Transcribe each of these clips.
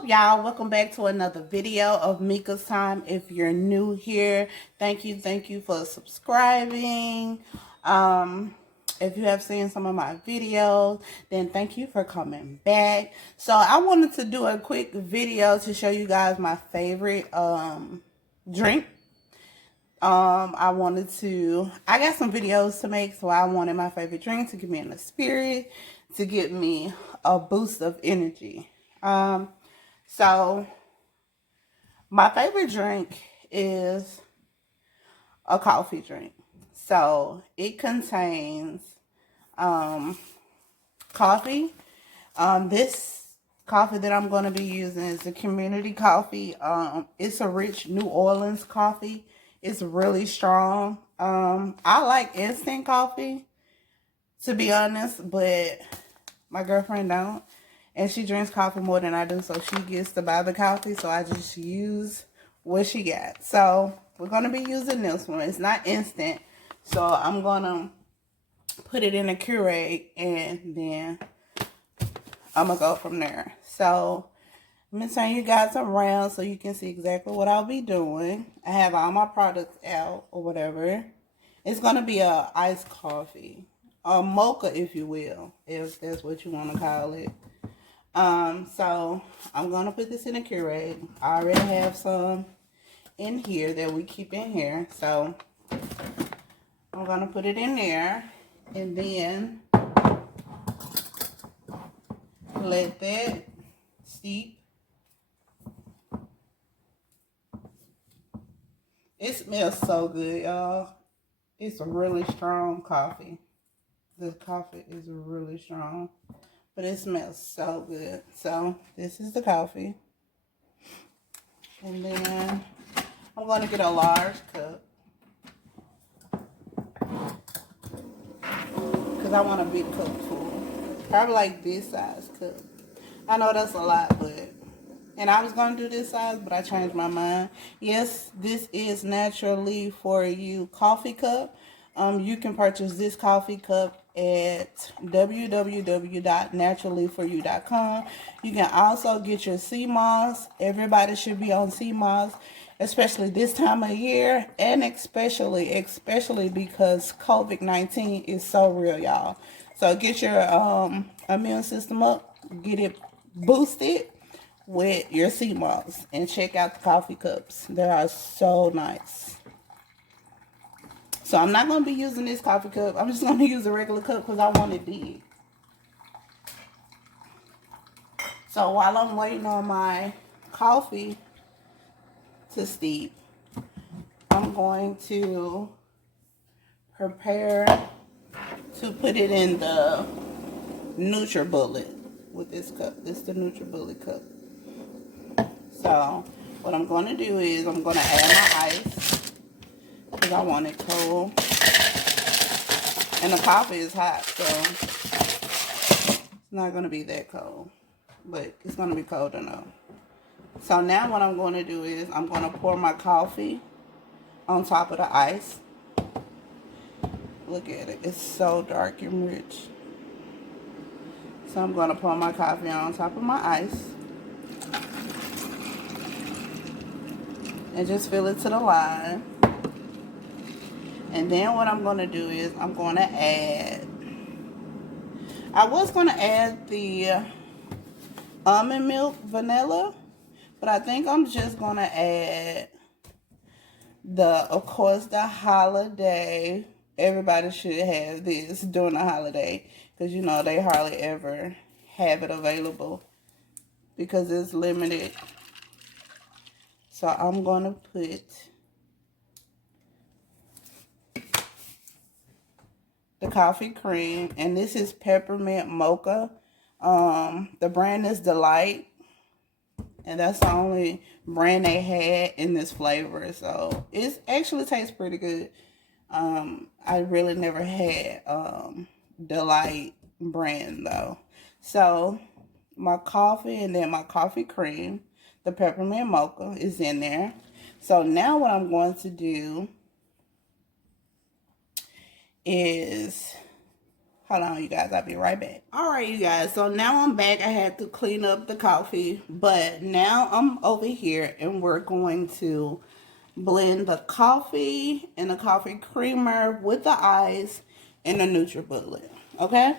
up, y'all? Welcome back to another video of Mika's Time. If you're new here, thank you for subscribing. If you have seen some of my videos, then thank you for coming back. So I wanted to do a quick video to show you guys my favorite drink. I got some videos to make, so I wanted my favorite drink to get me in the spirit, to get me a boost of energy. So my favorite drink is a coffee drink. So it contains coffee. This coffee that I'm going to be using is a community coffee. It's a rich New Orleans coffee. It's really strong. I like instant coffee, to be honest, but my girlfriend don't. And she drinks coffee more than I do, so she gets to buy the coffee, so I just use what she got. So we're going to be using this one. It's not instant, so I'm going to put it in a Keurig, and then I'm going to go from there. So I'm going to turn you guys around so you can see exactly what I'll be doing. I have all my products out or whatever. It's going to be a iced coffee. A mocha, if you will, if that's what you want to call it. So I'm going to put this in a Keurig. I already have some in here that we keep in here. So I'm going to put it in there and then let that steep. It smells so good, y'all. It's a really strong coffee. The coffee is really strong, but it smells so good. So this is the coffee, and then I'm going to get a large cup because I want a big cup full, probably like this size cup. I know that's a lot, and I was going to do this size, but I changed my mind. Yes, this is Naturally For You coffee cup. You can purchase this coffee cup at www.naturallyforyou.com. You can also get your sea moss. Everybody should be on sea moss, especially this time of year, and especially because COVID-19 is so real, y'all. So get your immune system up, get it boosted with your sea moss, and check out the coffee cups. They are so nice. So I'm not going to be using this coffee cup. I'm just going to use a regular cup because I want it big. So while I'm waiting on my coffee to steep, I'm going to prepare to put it in the NutriBullet with this cup. This is the NutriBullet cup. So what I'm going to do is I'm going to add my ice, because I want it cold. And the coffee is hot, so it's not going to be that cold. But it's going to be cold enough. So now what I'm going to do is I'm going to pour my coffee on top of the ice. Look at it. It's so dark and rich. So I'm going to pour my coffee on top of my ice. And just fill it to the line. And then what I'm going to do is I'm going to add, I was going to add the almond milk vanilla, but I think I'm just going to add of course, the holiday. Everybody should have this during the holiday, because you know they hardly ever have it available because it's limited. So I'm going to put the coffee cream, and this is peppermint mocha. The brand is Delight, and that's the only brand they had in this flavor, so it actually tastes pretty good. I really never had Delight brand though. So my coffee and then my coffee cream, the peppermint mocha is in there. So now what I'm going to do is Hold on, you guys. I'll be right back. All right, you guys. So now I'm back. I had to clean up the coffee. But now I'm over here and we're going to blend the coffee and the coffee creamer with the ice in the NutriBullet. Okay?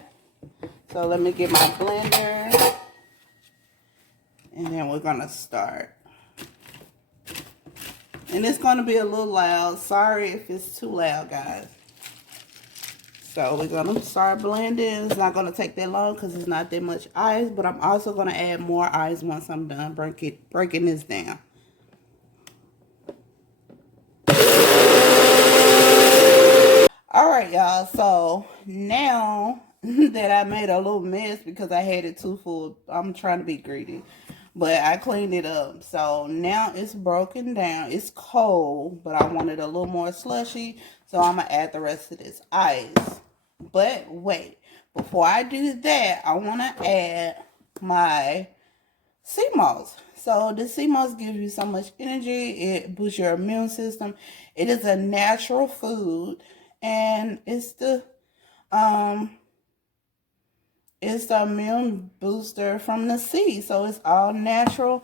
So let me get my blender. And then we're going to start. And it's going to be a little loud. Sorry if it's too loud, guys. So we're going to start blending. It's not going to take that long because it's not that much ice. But I'm also going to add more ice once I'm done breaking this down. Alright, y'all. So now that I made a little mess because I had it too full. I'm trying to be greedy. But I cleaned it up. So now it's broken down. It's cold. But I wanted a little more slushy. So I'm going to add the rest of this ice. But wait, before I do that, I want to add my sea moss. So the sea moss gives you so much energy. It boosts your immune system. It is a natural food, and it's the immune booster from the sea. So it's all natural.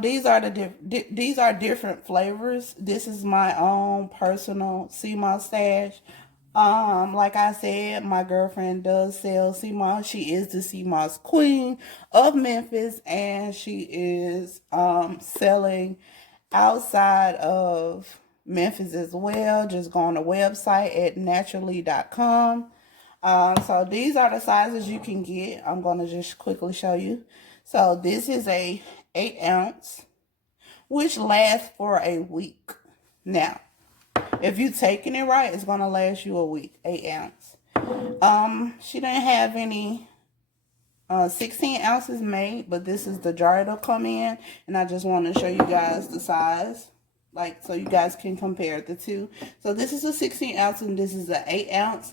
These are different flavors. This is my own personal sea moss stash. Like I said, my girlfriend does sell sea moss. She is the sea moss queen of Memphis, and she is selling outside of Memphis as well. Just go on the website at naturally.com. So these are the sizes you can get. I'm going to just quickly show you. So this is a 8 ounce, which lasts for a week. Now, if you're taking it right, it's going to last you a week. 8 ounce. She didn't have any 16 ounces made, but this is the jar it'll come in. And I just want to show you guys the size, like, so you guys can compare the two. So this is a 16 ounce and this is an 8 ounce.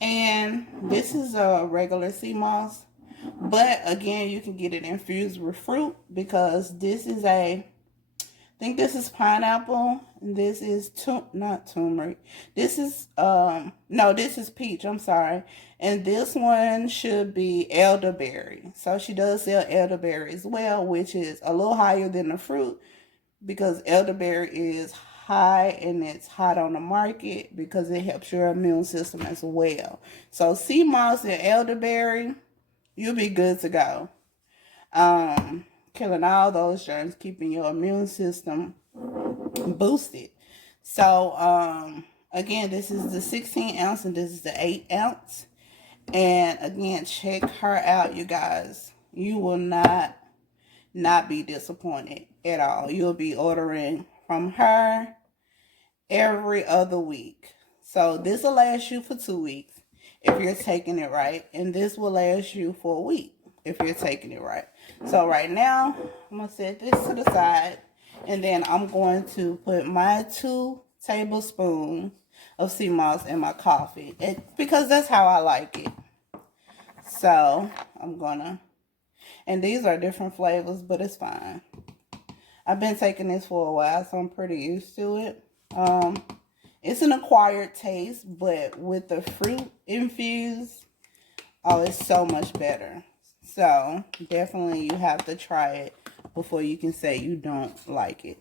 And this is a regular sea moss. But again, you can get it infused with fruit because this is I think this is pineapple, and this is not turmeric. This is no, this is peach. I'm sorry, and this one should be elderberry. So she does sell elderberry as well, which is a little higher than the fruit because elderberry is high and it's hot on the market because it helps your immune system as well. So sea moss and elderberry, you'll be good to go. Killing all those germs, keeping your immune system boosted. So, again, this is the 16 ounce and this is the 8 ounce. And again, check her out, you guys. You will not be disappointed at all. You'll be ordering from her every other week. So this will last you for 2 weeks if you're taking it right. And this will last you for a week if you're taking it right. So right now, I'm going to set this to the side. And then I'm going to put my 2 tablespoons of sea moss in my coffee. Because that's how I like it. So I'm going to. And these are different flavors, but it's fine. I've been taking this for a while, so I'm pretty used to it. It's an acquired taste, but with the fruit infused, oh, it's so much better. So, definitely you have to try it before you can say you don't like it.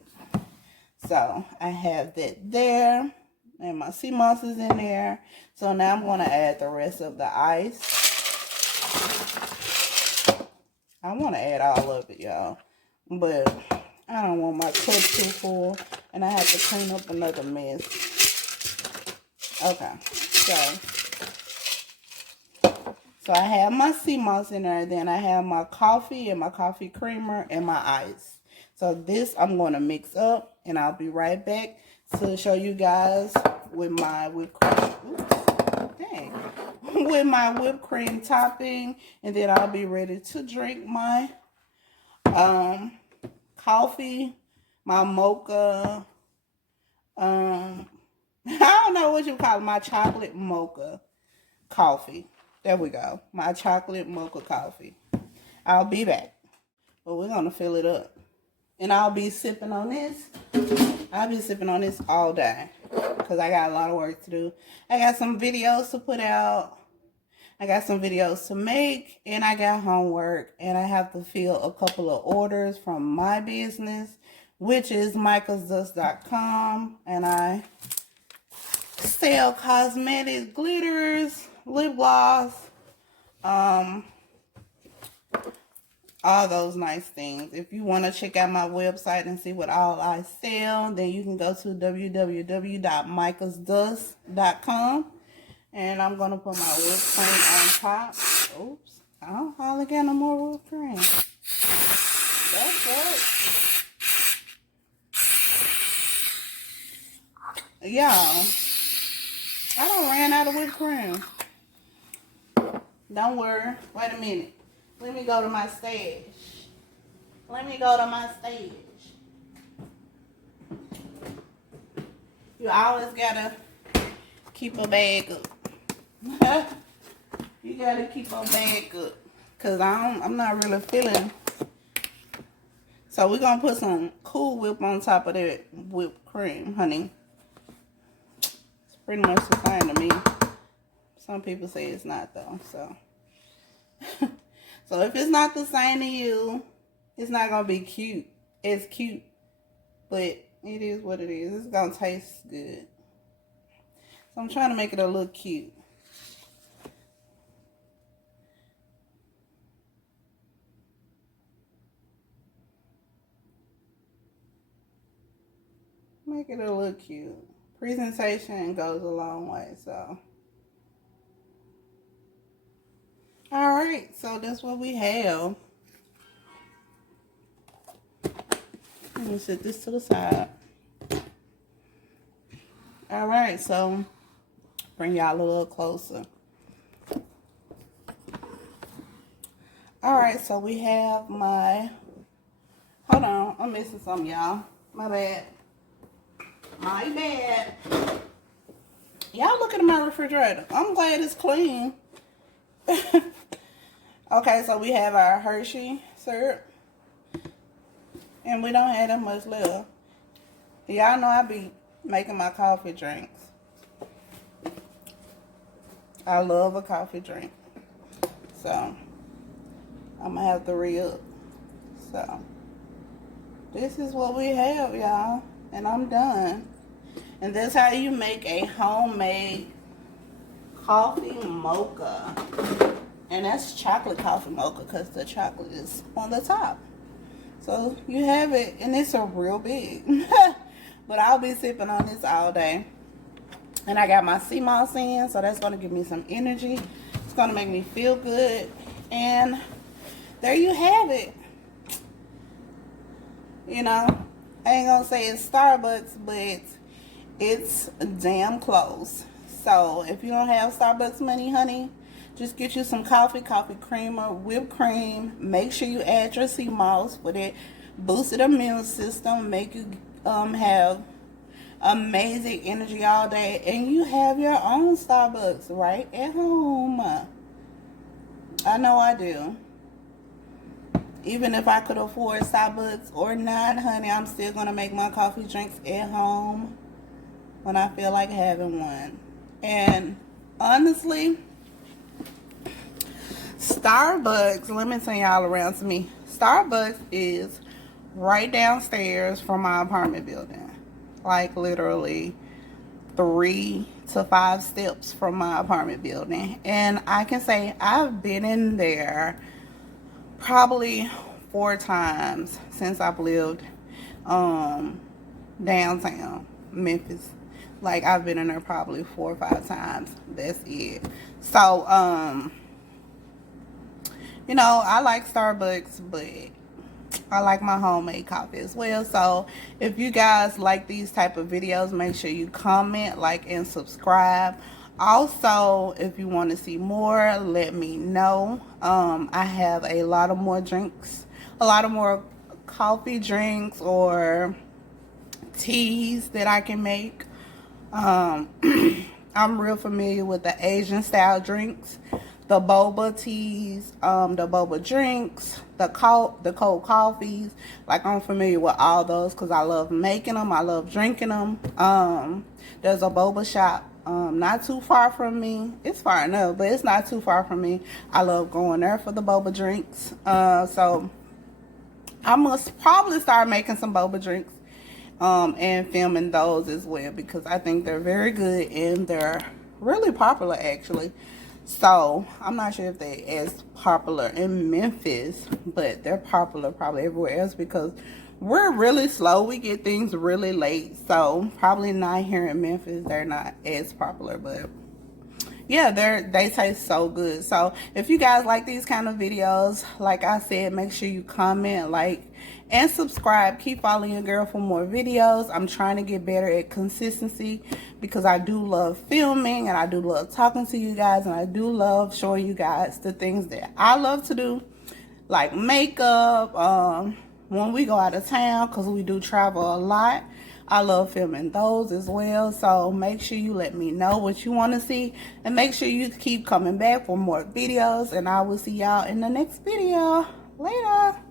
So, I have that there. And my sea moss is in there. So, now I'm going to add the rest of the ice. I want to add all of it, y'all. But I don't want my cup too full. And I have to clean up another mess. Okay. So I have my sea moss in there. Then I have my coffee and my coffee creamer and my ice. So this I'm going to mix up. And I'll be right back to show you guys with my whipped cream. Oops, dang. With my whipped cream topping. And then I'll be ready to drink my coffee, my mocha, I don't know what you call it, my chocolate mocha coffee. There we go. My chocolate mocha coffee. I'll be back. But we're going to fill it up. And I'll be sipping on this. I'll be sipping on this all day. Because I got a lot of work to do. I got some videos to put out. I got some videos to make, and I got homework, and I have to fill a couple of orders from my business, which is micasdust.com, and I sell cosmetics, glitters, lip gloss, all those nice things. If you want to check out my website and see what all I sell, then you can go to www.micasdust.com. And I'm going to put my whipped cream on top. Oops. I don't hardly get no more whipped cream. That's good. Y'all, I done ran out of whipped cream. Don't worry. Wait a minute. Let me go to my stash. You always gotta keep a bag up. You gotta keep a bag up. Cause I'm not really feeling. So we're gonna put some Cool Whip on top of that whipped cream, honey. It's pretty much the same to me. Some people say it's not though, so. So if it's not the same to you, it's not gonna be cute. It's cute, but it is what it is. It's gonna taste good. So I'm trying to make it a little cute. Make it a little cute. Presentation goes a long way, so. Alright, so that's what we have. Let me set this to the side. Alright, so bring y'all a little closer. Alright, so we have my, hold on, I'm missing something, y'all. My bad. My bad. Y'all look at my refrigerator. I'm glad it's clean. Okay, so we have our Hershey syrup. And we don't have that much left. Y'all know I be making my coffee drinks. I love a coffee drink. So, I'm going to have to re-up. So, this is what we have, y'all. And I'm done. And that's how you make a homemade coffee mocha. And that's chocolate coffee mocha because the chocolate is on the top. So you have it, and it's a real big. But I'll be sipping on this all day. And I got my sea moss in, so that's going to give me some energy. It's going to make me feel good. And there you have it. You know, I ain't going to say it's Starbucks, but it's damn close. So if you don't have Starbucks money, honey, just get you some coffee creamer, whipped cream. Make sure you add your sea moss for that boosted immune system. Make you have amazing energy all day. And you have your own Starbucks right at home. I know I do. Even if I could afford Starbucks or not, honey, I'm still going to make my coffee drinks at home when I feel like having one. And honestly, Starbucks, let me send y'all around to me. Starbucks is right downstairs from my apartment building. Like literally 3 to 5 steps from my apartment building. And I can say I've been in there probably 4 times since I've lived downtown Memphis. Like I've been in there probably 4 or 5 times. That's it. So you know, I like Starbucks, but I like my homemade coffee as well. So if you guys like these type of videos, make sure you comment, like, and subscribe. Also, if you want to see more, let me know. I have a lot of more drinks, a lot of more coffee drinks or teas that I can make. I'm real familiar with the Asian style drinks, the boba teas, the boba drinks, the cold coffees. Like, I'm familiar with all those because I love making them. I love drinking them. There's a boba shop Not too far from me. It's far enough, but it's not too far from me. I love going there for the boba drinks. So I must probably start making some boba drinks and filming those as well, because I think they're very good and they're really popular actually. So I'm not sure if they're as popular in Memphis, but they're popular probably everywhere else because we're really slow. We get things really late, so probably not here in Memphis. They're not as popular, but yeah, they taste so good. So if you guys like these kind of videos, like I said, make sure you comment, like, and subscribe. Keep following your girl for more videos. I'm trying to get better at consistency because I do love filming and I do love talking to you guys, and I do love showing you guys the things that I love to do, like makeup, when we go out of town, because we do travel a lot. I love filming those as well. So make sure you let me know what you want to see, and make sure you keep coming back for more videos, and I will see y'all in the next video. Later.